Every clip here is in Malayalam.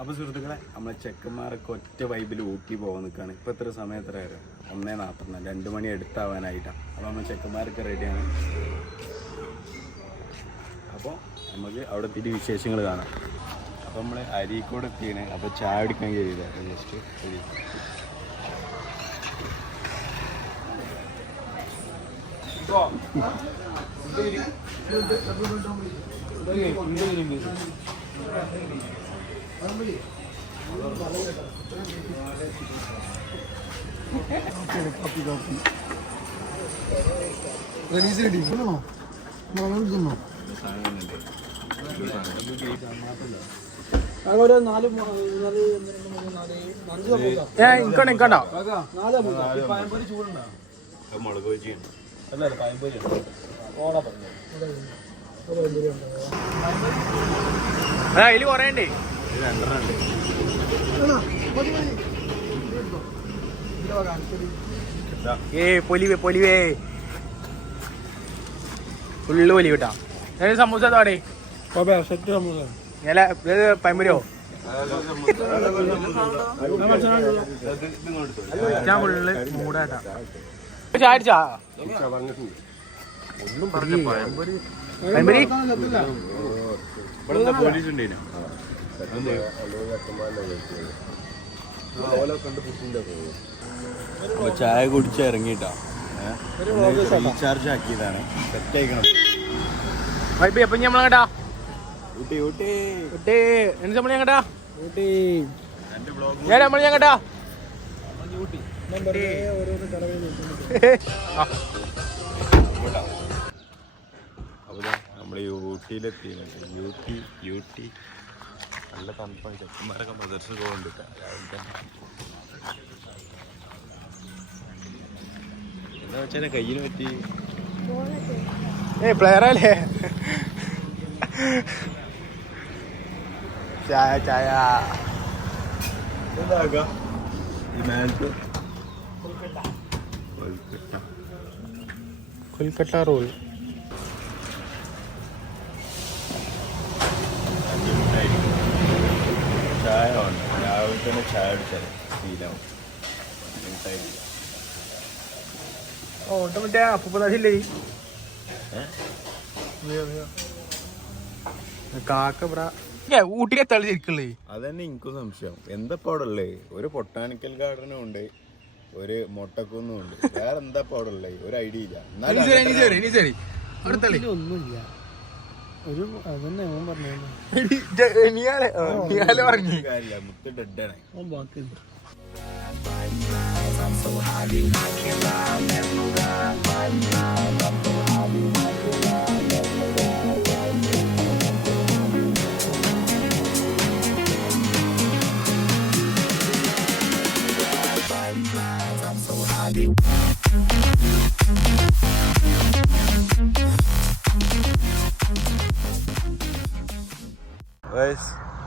അപ്പോൾ സുഹൃത്തുക്കളെ, നമ്മളെ ചെക്കന്മാരൊക്കെ ഒറ്റ വൈബിൽ ഊട്ടി പോകാൻ നിൽക്കുകയാണ്. ഇപ്പോൾ എത്ര സമയം എത്രയായിരുന്നു? 1:40, 2 മണി എടുത്താവാനായിട്ടാണ്. അപ്പോൾ നമ്മൾ ചെക്കന്മാരൊക്കെ റെഡിയാണ്. അപ്പോൾ നമുക്ക് അവിടെ എത്തിയിട്ട് വിശേഷങ്ങൾ കാണാം. അപ്പോൾ നമ്മൾ അരീക്കോട് എത്തിയാണ്. അപ്പോൾ ചായ കുടിക്കാൻ കഴിയില്ല. ജസ്റ്റ് മുളക് വെച്ചിട്ടുണ്ട്. അതില് കൊറേണ്ടേ, 2 പൊലിവേ പൊലിവേ ഫുള്ള് പൊലി കിട്ടാ. സമൂസ താടേ സെറ്റ് സമൂസ പൈമ്പരോ ഫുള്ള് മൂടാട്ടാ. ചാടിച്ചാ ഒന്നും പറഞ്ഞ പഴംപൊരി പോലീസ് ഉണ്ടേനു. ചായ കുടിച്ച് ഇറങ്ങിയിട്ടാ, റീചാർജ് ആക്കിയതാണ്. സെറ്റ് ആയിക്കണം. എപ്പൊ ഞമ്മളങ്ങട്ടാ ഊട്ടി ഊട്ടി ഊട്ടി എന്ത് നമ്മൾ ഞങ്ങട്ടാ ഊട്ടി ഞാൻ നമ്മൾ ഞങ്ങട്ടാ അപ്പോൾ നമ്മൾ ഊട്ടിയിലെത്തിയിട്ടുണ്ട്. യൂട്ടി നല്ല തണുപ്പാണ്. ചെക്കന്മാരൊക്കെ മദർസ് പോകുന്നുണ്ട്. എന്താ വെച്ചാൽ കയ്യിന് പറ്റി പ്ലെയറല്ലേ. ചായ ചായ കൊൽക്കട്ട റോൾ. ചായ വേണ്ട, രാവിലെ തന്നെ ചായ അടിച്ചാൽ ശീലമാവും. ഓട്ടോമറ്റേ അപ്പൂപ്പതാശില്ലേ കാക്ക ഊട്ടിലെ തെളിഞ്ഞിരിക്കുള്ളേ. അതന്നെ എനിക്കും സംശയം. എന്താ അവിടെ ഉള്ളേ? ഒരു ബൊട്ടാണിക്കൽ ഗാർഡനും ഉണ്ട്, ഒരു മൊട്ടക്കുന്നും ഉണ്ട്. വേറെ എന്താ അവിടെ ഉള്ളേ? ഒരു ഐഡിയ ഇല്ല. ഒന്നുമില്ല. ഒരു അതന്നെ പറഞ്ഞു കാര്യമില്ല. മുത്ത് ഡെഡാണ്.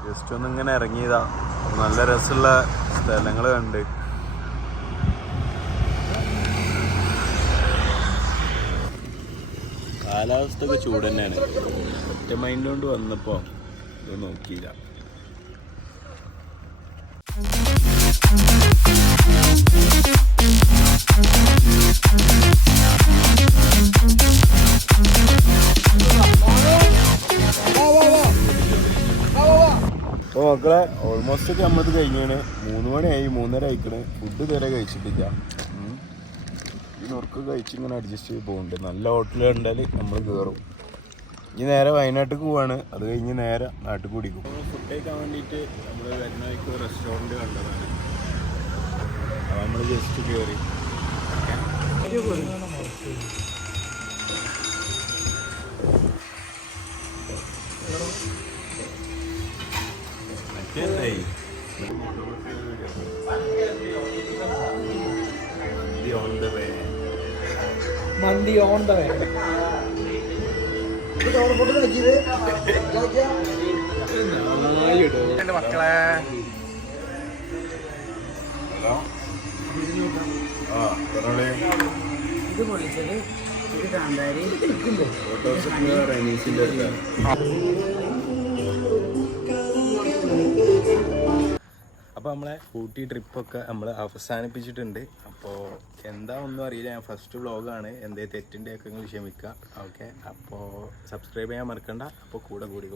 ജസ്റ്റ് ഒന്ന് ഇങ്ങനെ ഇറങ്ങിയതാ. നല്ല രസമുള്ള സ്ഥലങ്ങൾ കണ്ട്. കാലാവസ്ഥ ഒക്കെ ചൂട് തന്നെയാണ്. ഒറ്റ മൈൻഡ് കൊണ്ട് വന്നപ്പോൾ ഇത് നോക്കിയില്ല. അപ്പോൾ മക്കളെ, ഓൾമോസ്റ്റ് ഒക്കെ നമ്മത് കഴിഞ്ഞാണ്. 3 മണിയായി, 3:30 ആയിക്കണ്. ഫുഡ് ഇതുവരെ കഴിച്ചിട്ടില്ല. ഈ നുറുക്ക് കഴിച്ചിങ്ങനെ അഡ്ജസ്റ്റ് ചെയ്ത് പോകുന്നുണ്ട്. നല്ല ഹോട്ടൽ കണ്ടാൽ നമ്മൾ കയറും. ഇനി നേരെ വയനാട്ടിലേക്ക് പോവാണ്. അത് കഴിഞ്ഞ് നേരെ നാട്ടിൽ കുടിക്കും. ഫുഡ് കഴിക്കാൻ വേണ്ടിയിട്ട് നമ്മൾ വരുന്നവർക്ക് റെസ്റ്റോറൻറ്റ് കണ്ടതാണ്. അപ്പോൾ നമ്മൾ ജസ്റ്റ് കയറി. മന്തി ഓൺ ദ വേ. എന്റെ മക്കളെ ഇത് പൊളിച്ചത് ഇത് കാന്താരി ഫോട്ടോസ് റനീസിന്റെ അടുത്താണ്. അപ്പോൾ നമ്മളെ ഊട്ടി ട്രിപ്പൊക്കെ നമ്മൾ അവസാനിപ്പിച്ചിട്ടുണ്ട്. അപ്പോൾ എന്താ ഒന്നും അറിയില്ല, ഞാൻ ഫസ്റ്റ് വ്ളോഗാണ്, എന്തേ തെറ്റിൻ്റെയൊക്കെ നിങ്ങൾ ക്ഷമിക്കുക. ഓക്കെ, അപ്പോൾ സബ്സ്ക്രൈബ് ചെയ്യാൻ മറക്കണ്ട. അപ്പോൾ കൂടെ കൂടി